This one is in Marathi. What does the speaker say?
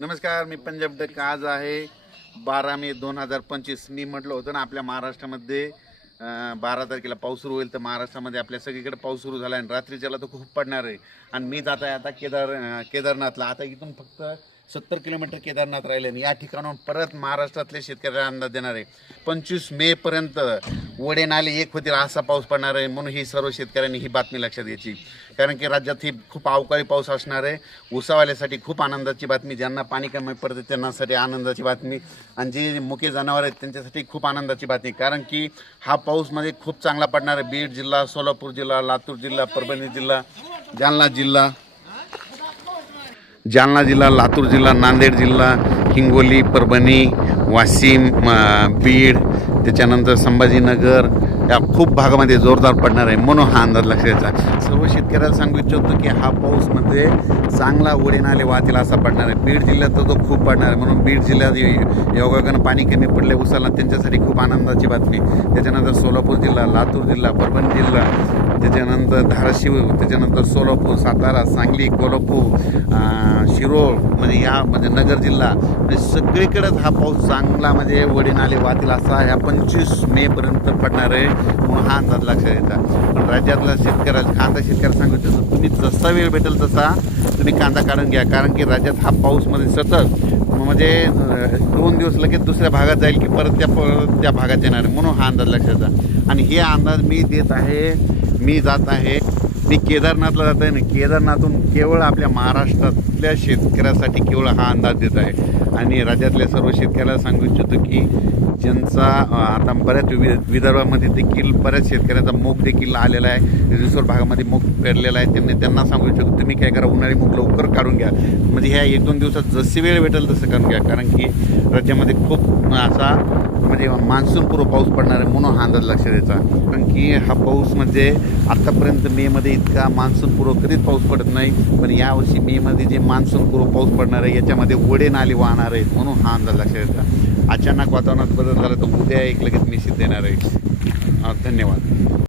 नमस्कार मी पंजाब डक आज आहे बारा मे दोन हजार पंचवीस. मी म्हटलं होतं ना आपल्या महाराष्ट्रामध्ये बारा तारखेला पाऊस सुरू होईल तर महाराष्ट्रामध्ये आपल्या सगळीकडे पाऊस सुरू झाला आणि रात्रीच्याला तर खूप पडणार आहे. आणि मी जात आहे आता केदार केदारनाथला. आता इथून फक्त सत्तर किलोमीटर केदारनाथ राहिले आणि या ठिकाणाहून परत महाराष्ट्रातल्या शेतकऱ्याला अंदाज देणार. आहे पंचवीस मेपर्यंत वडे नाले एक होतील असा पाऊस पडणार आहे म्हणून ही सर्व शेतकऱ्यांनी ही बातमी लक्षात घ्यायची. कारण की राज्यात ही खूप अवकाळी पाऊस असणार आहे. उसावाल्यासाठी खूप आनंदाची बातमी ज्यांना पाणी कमी पडते त्यांनासाठी आनंदाची बातमी. आणि जे मुके जनावर आहेत त्यांच्यासाठी खूप आनंदाची बातमी. कारण की हा पाऊसमध्ये खूप चांगला पडणार आहे. बीड जिल्हा सोलापूर जिल्हा लातूर जिल्हा परभणी जिल्हा जालना जिल्हा. जालना जिल्हा लातूर जिल्हा नांदेड जिल्हा हिंगोली परभणी वाशिम बीड त्याच्यानंतर संभाजीनगर या खूप भागामध्ये जोरदार पडणार आहे म्हणून हा अंदाज लक्षात द्यायचा सर्व शेतकऱ्याला सांगू इच्छितो की हा पाऊसमध्ये म्हणजे चांगला उडे नाले वाहतील असा पडणार आहे. बीड जिल्ह्यात तर तो खूप पडणार आहे म्हणून बीड जिल्ह्यात योगाकडनं पाणी कमी पडले उसाला त्यांच्यासाठी खूप आनंदाची बातमी. त्याच्यानंतर सोलापूर जिल्हा लातूर जिल्हा परभणी जिल्हा त्याच्यानंतर धाराशिव त्याच्यानंतर सोलापूर सातारा सांगली कोल्हापूर शिरोळ म्हणजे या म्हणजे नगर जिल्हा. म्हणजे सगळीकडेच हा पाऊस चांगला म्हणजे वडी आले वाहतील असा ह्या पंचवीस मेपर्यंत पडणार आहे म्हणून हा अंदाज लक्षात येतात पण राज्यातल्या शेतकऱ्याला कांदा शेतकऱ्याला सांगू तसं तुम्ही जसा वेळ भेटेल तसा तुम्ही कांदा काढून घ्या. कारण की राज्यात हा पाऊसमध्ये सतत म्हणजे दोन दिवस लगेच दुसऱ्या भागात जाईल की परत त्या परत त्या भागात येणार म्हणून हा अंदाज लक्षात आणि हे अंदाज मी देत आहे मी जात आहे. मी केदारनाथला जात आहे ना केदारनाथून केवळ आपल्या महाराष्ट्रातल्या शेतकऱ्यासाठी केवळ हा अंदाज देत आहे. आणि राज्यातल्या सर्व शेतकऱ्याला सांगू इच्छितो की ज्यांचा आता बऱ्याच वि विदर्भामध्ये देखील बऱ्याच शेतकऱ्याचा मूग देखील आलेला आहे. रिसोर भागामध्ये मूग पेरलेला आहे. त्यांनी त्यांना सांगू इच्छितो तुम्ही काय करा उन्हाळी मूग लवकर काढून घ्या. म्हणजे ह्या एक दोन दिवसात जशी वेळ भेटेल तसं करून घ्या. कारण की राज्यामध्ये खूप असा म्हणजे मान्सूनपूर्व पाऊस पडणार आहे म्हणून हा अंदाज लक्षात द्यायचा. कारण की हा पाऊस म्हणजे आत्तापर्यंत मेमध्ये इतका मान्सूनपूर्व कधीच पाऊस पडत नाही पण यावर्षी मेमध्ये जे मान्सूनपूर्व पाऊस पडणार आहे याच्यामध्ये ओढे नाले वाहणार आहेत म्हणून हा अंदाज लक्षात द्यायचा. अचानक वातावरणात बदल झाला तर उद्या एक लगेच मेसेज देणार आहे. धन्यवाद.